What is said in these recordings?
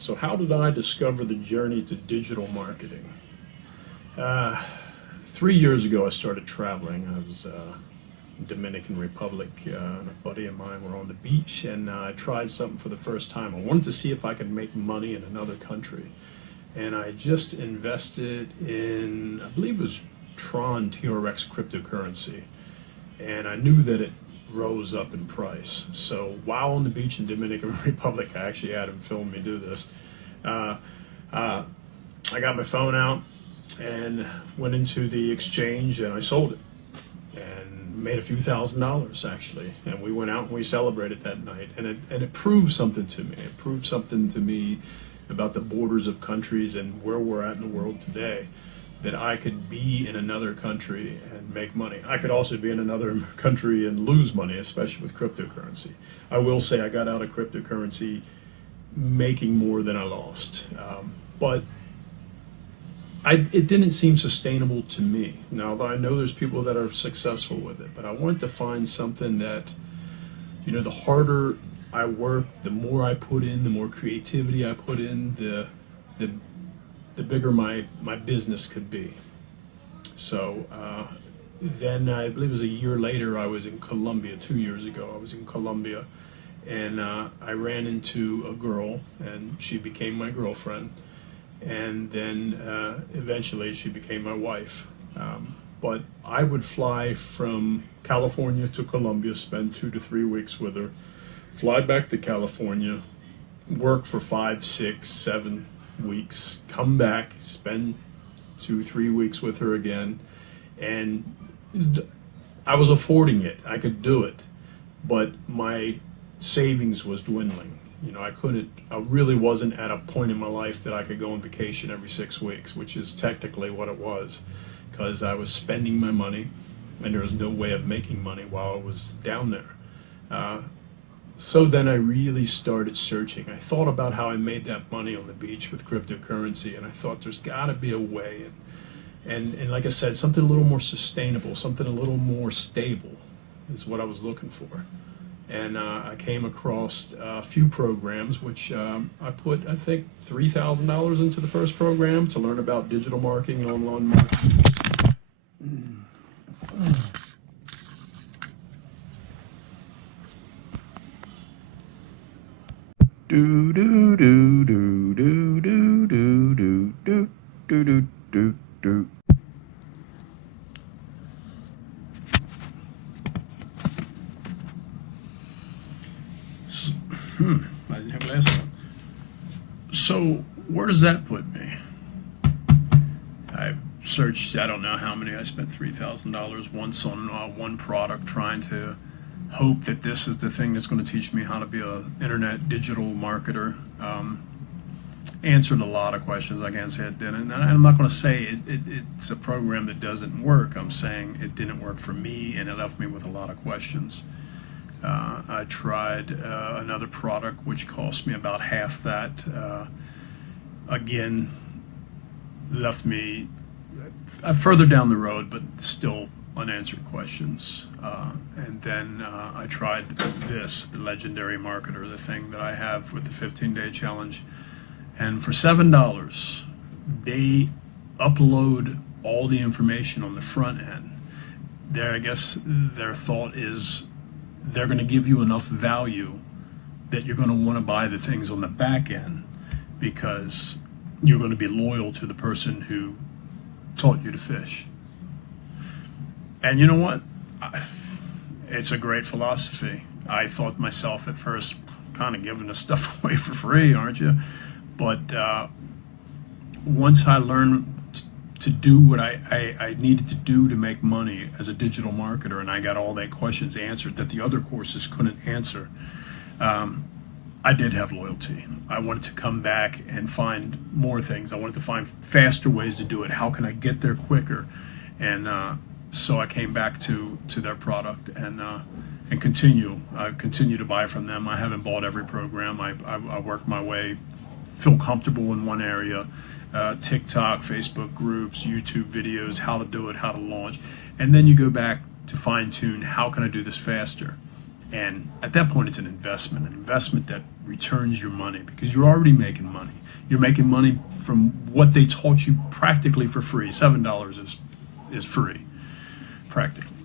So how did I discover the journey to digital marketing? 3 years ago, I started traveling. I was Dominican Republic. And a buddy of mine were on the beach, and I tried something for the first time. I wanted to see if I could make money in another country. And I just invested in, I believe it was Tron TRX cryptocurrency. And I knew that it rose up in price. So while on the beach in Dominican Republic, I actually had him film me do this. I got my phone out and went into the exchange and I sold it and made a few $1,000s actually. And we went out and we celebrated that night. And it proved something to me. It proved something to me about the borders of countries and where we're at in the world today, that I could be in another country and make money. I could also be in another country and lose money, especially with cryptocurrency. I will say I got out of cryptocurrency making more than I lost. But it didn't seem sustainable to me. Now, I know there's people that are successful with it, but I wanted to find something that, the harder I work, the more I put in, the more creativity I put in, the bigger my business could be. So then I believe it was a year later, I was in Colombia. 2 years ago, I was in Colombia, and I ran into a girl, and she became my girlfriend, and then eventually she became my wife. But I would fly from California to Colombia, spend 2 to 3 weeks with her, fly back to California, work for 5, 6, 7 weeks, come back, spend 2, 3 weeks with her again, and I was affording it. I could do it, but my savings was dwindling. I really wasn't at a point in my life that I could go on vacation every 6 weeks, which is technically what it was, because I was spending my money and there was no way of making money while I was down there. So then I really started searching. I thought about how I made that money on the beach with cryptocurrency, and I thought there's got to be a way. And like I said, something a little more sustainable, something a little more stable is what I was looking for. And I came across a few programs, which I put, I think, $3,000 into the first program to learn about digital marketing and online marketing. Do do do do do do do do do do do do. I didn't have glasses on. So where does that put me? I searched, I don't know how many, I spent $3,000 once on one product, trying to hope that this is the thing that's going to teach me how to be an internet digital marketer. Answered a lot of questions. I can't say it didn't. And I'm not going to say it's a program that doesn't work. I'm saying it didn't work for me, and it left me with a lot of questions. I tried another product which cost me about half that. Again, left me further down the road, but still unanswered questions. And then I tried the Legendary Marketer, the thing that I have with the 15-day challenge. And for $7, they upload all the information on the front end. I guess their thought is they're going to give you enough value that you're going to want to buy the things on the back end, because you're going to be loyal to the person who taught you to fish. And you know what? It's a great philosophy. I thought myself at first, kind of giving this stuff away for free, aren't you? But once I learned to do what I needed to do to make money as a digital marketer, and I got all that questions answered that the other courses couldn't answer, I did have loyalty. I wanted to come back and find more things. I wanted to find faster ways to do it. How can I get there quicker? And so I came back to their product and continue to buy from them. I haven't bought every program. I work my way, feel comfortable in one area. TikTok, Facebook groups, YouTube videos, how to do it, how to launch. And then you go back to fine tune, how can I do this faster? And at that point, it's an investment that returns your money because you're already making money. You're making money from what they taught you practically for free. $7 is free, practically.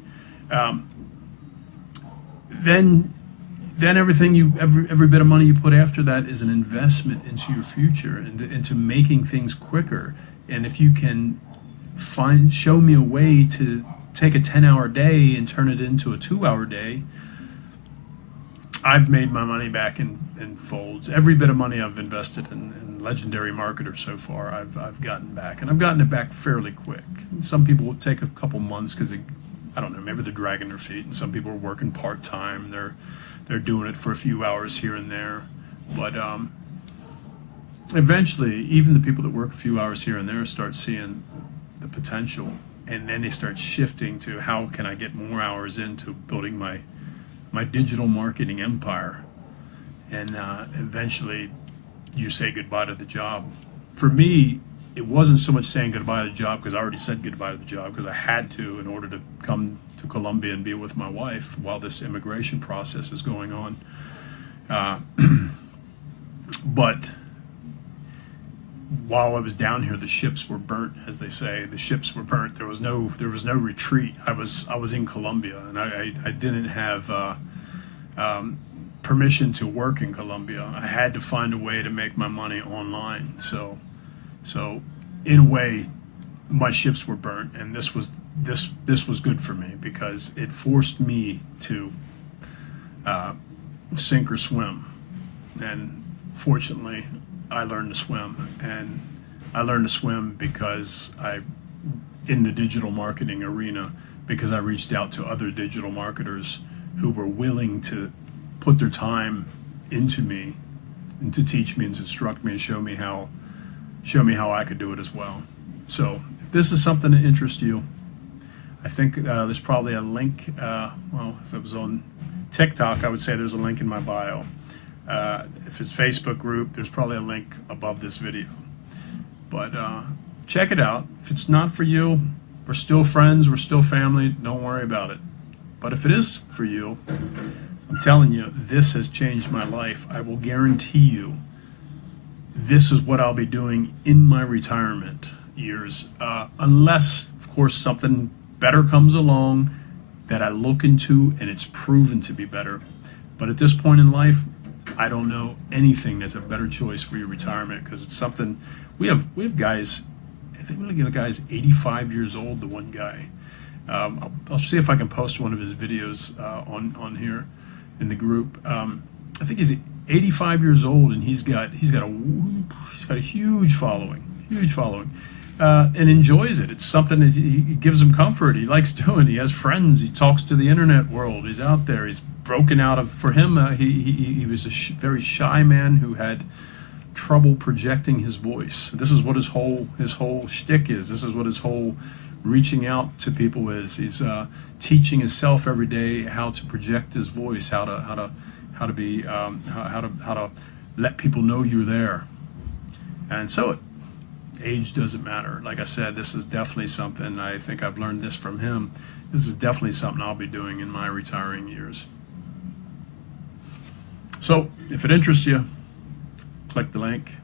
Then everything every bit of money you put after that is an investment into your future and into making things quicker. And if you can show me a way to take a 10-hour day and turn it into a 2-hour day, I've made my money back in folds. Every bit of money I've invested in Legendary Marketer so far, I've gotten back, and I've gotten it back fairly quick. Some people will take a couple months because I don't know, maybe they're dragging their feet, and some people are working part-time. They're doing it for a few hours here and there, but eventually, even the people that work a few hours here and there start seeing the potential, and then they start shifting to how can I get more hours into building my digital marketing empire, and eventually you say goodbye to the job. For me, it wasn't so much saying goodbye to the job because I already said goodbye to the job because I had to in order to come to Colombia and be with my wife while this immigration process is going on. But while I was down here, the ships were burnt, as they say. The ships were burnt. There was no retreat. I was in Colombia, and I didn't have permission to work in Colombia. I had to find a way to make my money online. So in a way, my ships were burnt, and this was good for me because it forced me to sink or swim. And fortunately, I learned to swim, and I learned to swim because in the digital marketing arena, because I reached out to other digital marketers who were willing to put their time into me and to teach me and to instruct me and show me how I could do it as well. So if this is something that interests you, I think there's probably a link. Well, if it was on TikTok, I would say there's a link in my bio. If it's Facebook group, there's probably a link above this video. But check it out. If it's not for you, we're still friends, we're still family, don't worry about it. But if it is for you, I'm telling you, this has changed my life. I will guarantee you this is what I'll be doing in my retirement years, unless, of course, something better comes along that I look into and it's proven to be better. But at this point in life, I don't know anything that's a better choice for your retirement because it's something we have guys. I think we're looking at guys 85 years old. The one guy, I'll see if I can post one of his videos on here in the group. I think he's 85 years old and he's got a huge following, and enjoes it. It's something that he gives him comfort. He likes doing. He has friends. He talks to the internet world. He's out there. He's broken out of. For him, he was a very shy man who had trouble projecting his voice. This is what his whole shtick is. This is what his whole reaching out to people is. He's teaching himself every day how to project his voice, how to let people know you're there. And so age doesn't matter. Like I said, this is definitely something. I think I've learned this from him. This is definitely something I'll be doing in my retiring years. So if it interests you, click the link.